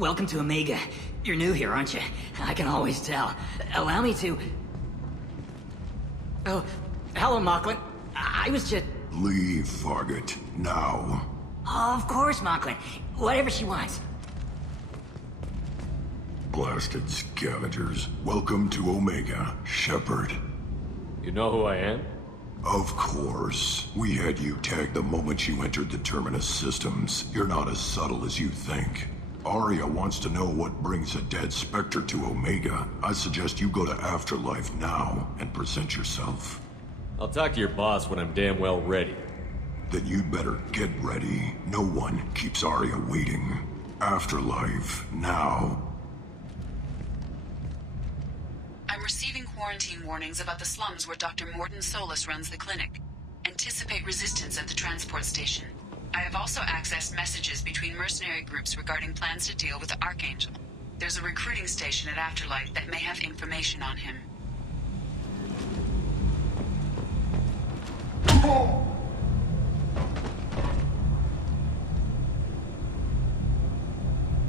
Welcome to Omega. You're new here, aren't you? I can always tell. Allow me to... Oh, hello, Mocklin. I was just... Leave, Fargate. Now. Oh, of course, Mocklin. Whatever she wants. Blasted scavengers. Welcome to Omega, Shepard. You know who I am? Of course. We had you tagged the moment you entered the Terminus Systems. You're not as subtle as you think. Aria wants to know what brings a dead Spectre to Omega. I suggest you go to Afterlife now and present yourself. I'll talk to your boss when I'm damn well ready. Then you'd better get ready. No one keeps Aria waiting. Afterlife now. I'm receiving quarantine warnings about the slums where Dr. Morton Solus runs the clinic. Anticipate resistance at the transport station. I have also accessed messages between mercenary groups regarding plans to deal with the Archangel. There's a recruiting station at Afterlife that may have information on him.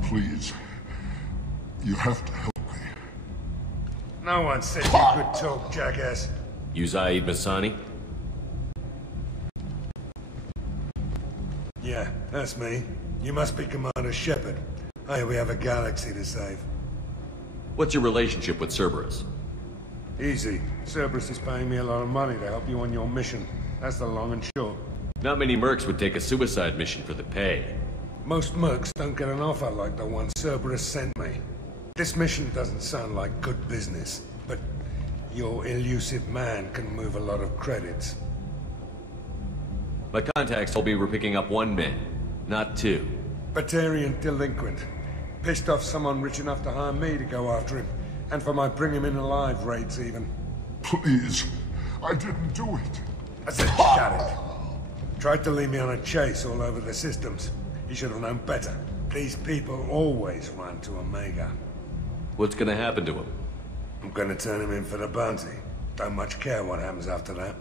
Please. You have to help me. No one said you could talk, jackass. You Zaeed Massani? Yeah, that's me. You must be Commander Shepard. Hey, we have a galaxy to save. What's your relationship with Cerberus? Easy. Cerberus is paying me a lot of money to help you on your mission. That's the long and short. Not many mercs would take a suicide mission for the pay. Most mercs don't get an offer like the one Cerberus sent me. This mission doesn't sound like good business, but your elusive man can move a lot of credits. My contacts told me we're picking up one man, not two. Batarian delinquent. Pissed off someone rich enough to hire me to go after him. And for my bring him in alive raids even. Please. I didn't do it. I said shut it. Tried to lead me on a chase all over the systems. He should have known better. These people always run to Omega. What's gonna happen to him? I'm gonna turn him in for the bounty. Don't much care what happens after that.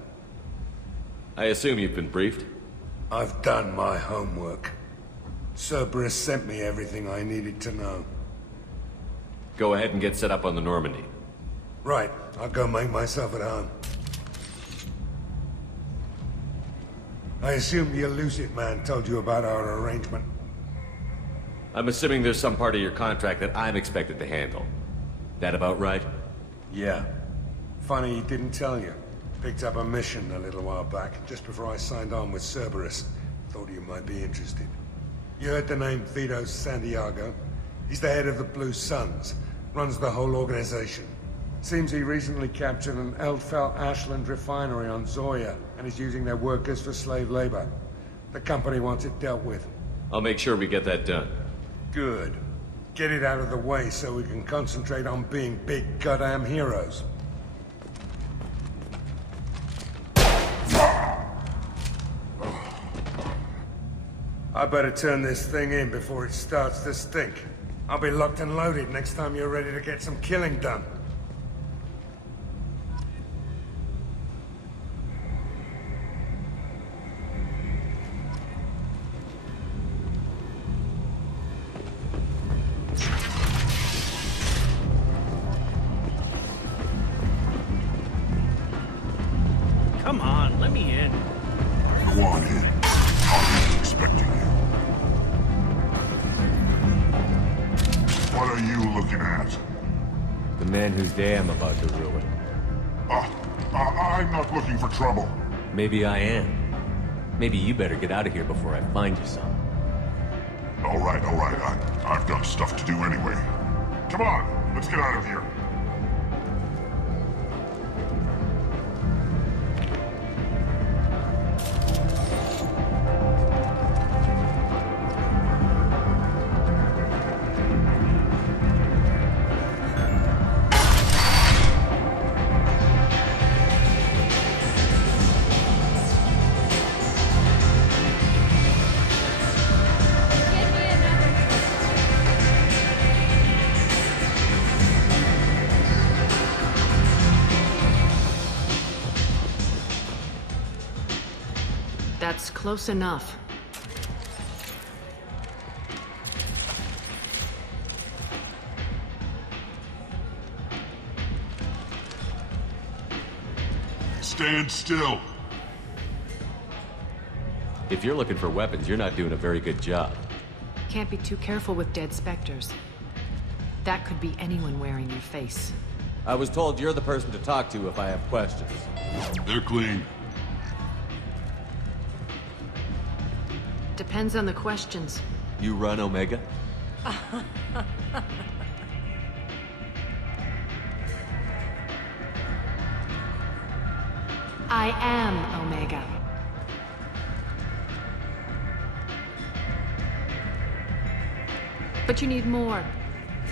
I assume you've been briefed? I've done my homework. Cerberus sent me everything I needed to know. Go ahead and get set up on the Normandy. Right, I'll go make myself at home. I assume the elusive man told you about our arrangement. I'm assuming there's some part of your contract that I'm expected to handle. That about right? Yeah. Funny he didn't tell you. Picked up a mission a little while back, just before I signed on with Cerberus. Thought you might be interested. You heard the name Vito Santiago? He's the head of the Blue Suns. Runs the whole organization. Seems he recently captured an Eldfell Ashland refinery on Zoya, and is using their workers for slave labor. The company wants it dealt with. I'll make sure we get that done. Good. Get it out of the way so we can concentrate on being big goddamn heroes. I better turn this thing in before it starts to stink. I'll be locked and loaded next time you're ready to get some killing done. looking at? The man whose day I'm about to ruin. I'm not looking for trouble. Maybe I am. Maybe you better get out of here before I find you some. All right. I've got stuff to do anyway. Come on, let's get out of here. That's close enough. Stand still. If you're looking for weapons, you're not doing a very good job. Can't be too careful with dead specters. That could be anyone wearing your face. I was told you're the person to talk to if I have questions. They're clean. Depends on the questions. You run Omega? I am Omega. But you need more.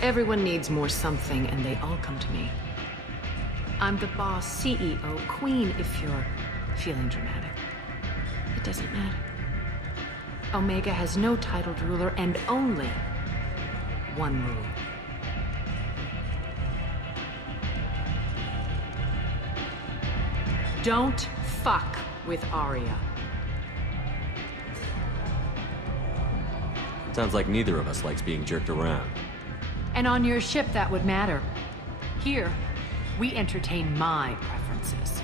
Everyone needs more something, and they all come to me. I'm the boss, CEO, queen, if you're feeling dramatic. It doesn't matter. Omega has no titled ruler and only one rule. Don't fuck with Aria. Sounds like neither of us likes being jerked around. And on your ship, that would matter. Here, we entertain my preferences.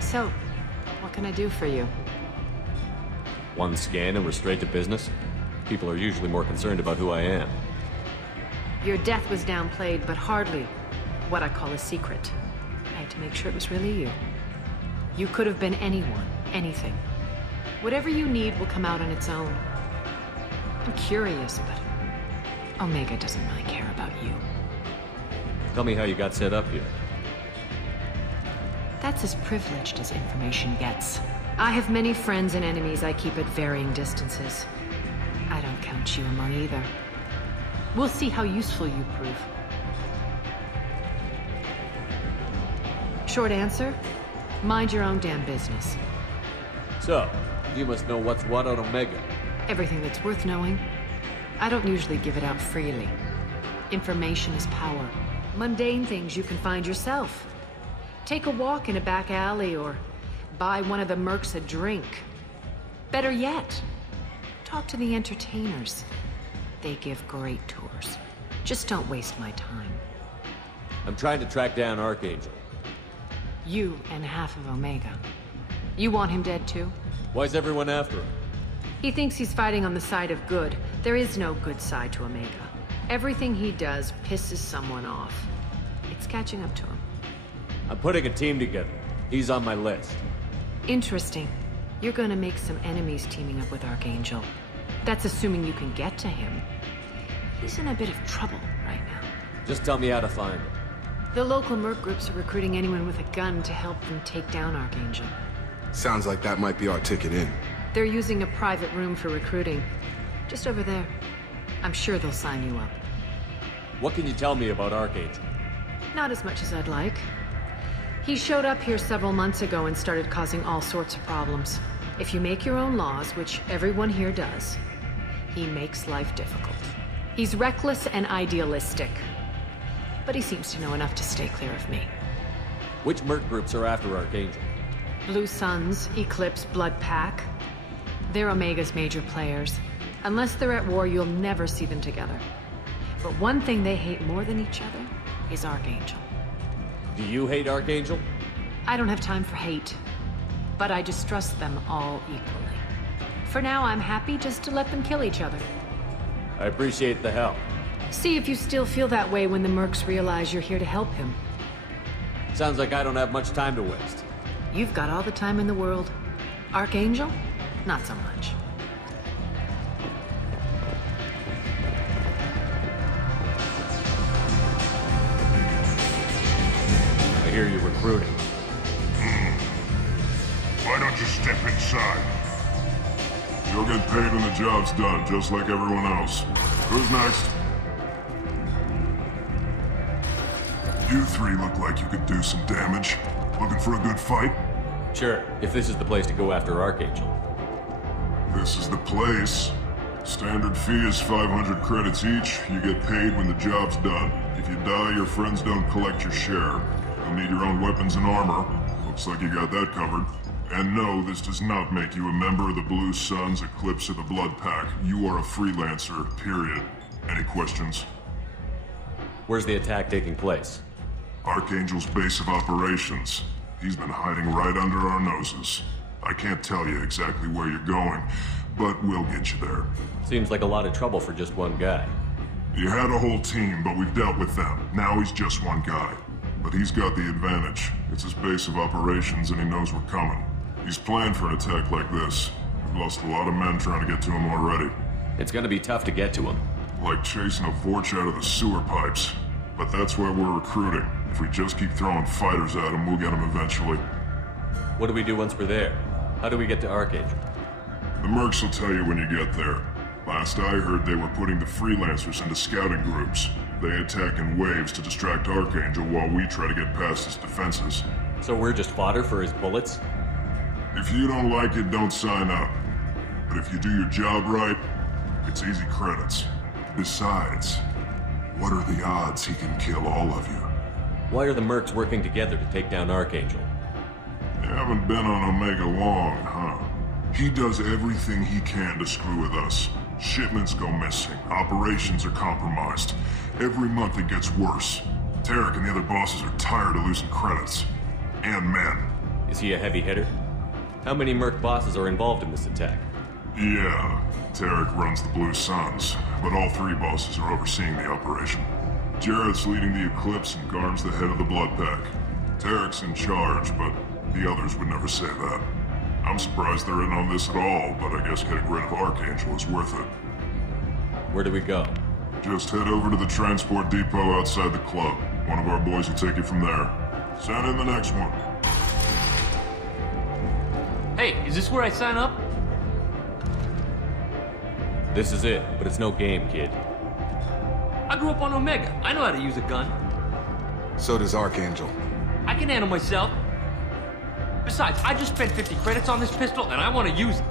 So, what can I do for you? One scan and we're straight to business? People are usually more concerned about who I am. Your death was downplayed, but hardly what I call a secret. I had to make sure it was really you. You could have been anyone, anything. Whatever you need will come out on its own. I'm curious, but Omega doesn't really care about you. Tell me how you got set up here. That's as privileged as information gets. I have many friends and enemies I keep at varying distances. I don't count you among either. We'll see how useful you prove. Short answer, mind your own damn business. So, you must know what's what on Omega. Everything that's worth knowing. I don't usually give it out freely. Information is power. Mundane things you can find yourself. Take a walk in a back alley or buy one of the mercs a drink. Better yet, talk to the entertainers. They give great tours. Just don't waste my time. I'm trying to track down Archangel. You and half of Omega. You want him dead too? Why's everyone after him? He thinks he's fighting on the side of good. There is no good side to Omega. Everything he does pisses someone off. It's catching up to him. I'm putting a team together. He's on my list. Interesting. You're gonna make some enemies teaming up with Archangel. That's assuming you can get to him. He's in a bit of trouble right now. Just tell me how to find him. The local merc groups are recruiting anyone with a gun to help them take down Archangel. Sounds like that might be our ticket in. They're using a private room for recruiting. Just over there. I'm sure they'll sign you up. What can you tell me about Archangel? Not as much as I'd like. He showed up here several months ago and started causing all sorts of problems. If you make your own laws, which everyone here does, he makes life difficult. He's reckless and idealistic. But he seems to know enough to stay clear of me. Which merc groups are after Archangel? Blue Suns, Eclipse, Blood Pack. They're Omega's major players. Unless they're at war, you'll never see them together. But one thing they hate more than each other is Archangel. Do you hate Archangel? I don't have time for hate. but I distrust them all equally. For now, I'm happy just to let them kill each other. I appreciate the help. See if you still feel that way when the mercs realize you're here to help him. Sounds like I don't have much time to waste. You've got all the time in the world. Archangel? Not so much. I hear you're recruiting. Why don't you step inside? You'll get paid when the job's done, just like everyone else. Who's next? You three look like you could do some damage. Looking for a good fight? Sure, if this is the place to go after Archangel. This is the place. Standard fee is 500 credits each. You get paid when the job's done. If you die, your friends don't collect your share. You'll need your own weapons and armor. Looks like you got that covered. And no, this does not make you a member of the Blue Suns, Eclipse, or the Blood Pack. You are a freelancer, period. Any questions? Where's the attack taking place? Archangel's base of operations. He's been hiding right under our noses. I can't tell you exactly where you're going, but we'll get you there. Seems like a lot of trouble for just one guy. You had a whole team, but we've dealt with them. Now he's just one guy. But he's got the advantage. It's his base of operations and he knows we're coming. He's planned for an attack like this. We've lost a lot of men trying to get to him already. It's gonna be tough to get to him. Like chasing a Vorch out of the sewer pipes. But that's why we're recruiting. If we just keep throwing fighters at him, we'll get him eventually. What do we do once we're there? How do we get to Archangel? The mercs will tell you when you get there. Last I heard, they were putting the freelancers into scouting groups. They attack in waves to distract Archangel while we try to get past his defenses. So we're just fodder for his bullets? If you don't like it, don't sign up. But if you do your job right, it's easy credits. Besides, what are the odds he can kill all of you? Why are the mercs working together to take down Archangel? You haven't been on Omega long, huh? He does everything he can to screw with us. Shipments go missing, operations are compromised. Every month it gets worse. Tarek and the other bosses are tired of losing credits. And men. Is he a heavy hitter? How many merc bosses are involved in this attack? Yeah, Tarek runs the Blue Suns, but all three bosses are overseeing the operation. Jarrett's leading the Eclipse and Garm's the head of the Blood Pack. Tarek's in charge, but the others would never say that. I'm surprised they're in on this at all, but I guess getting rid of Archangel is worth it. Where do we go? Just head over to the transport depot outside the club. One of our boys will take you from there. Send in the next one. Hey, is this where I sign up? This is it, but it's no game, kid. I grew up on Omega. I know how to use a gun. So does Archangel. I can handle myself. Besides, I just spent 50 credits on this pistol, and I want to use it.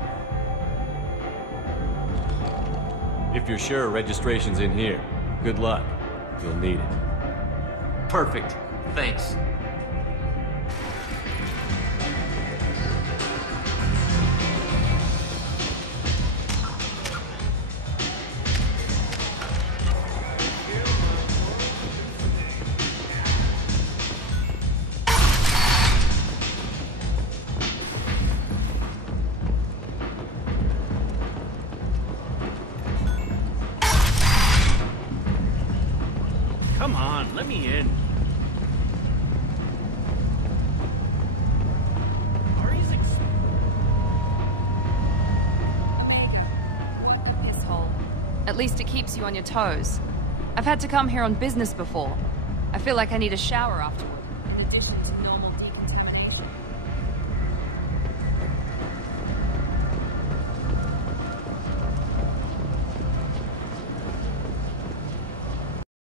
If you're sure registration's in here, good luck. You'll need it. Perfect. Thanks. Come on, let me in. Piss hole. At least it keeps you on your toes. I've had to come here on business before. I feel like I need a shower afterward, in addition to normal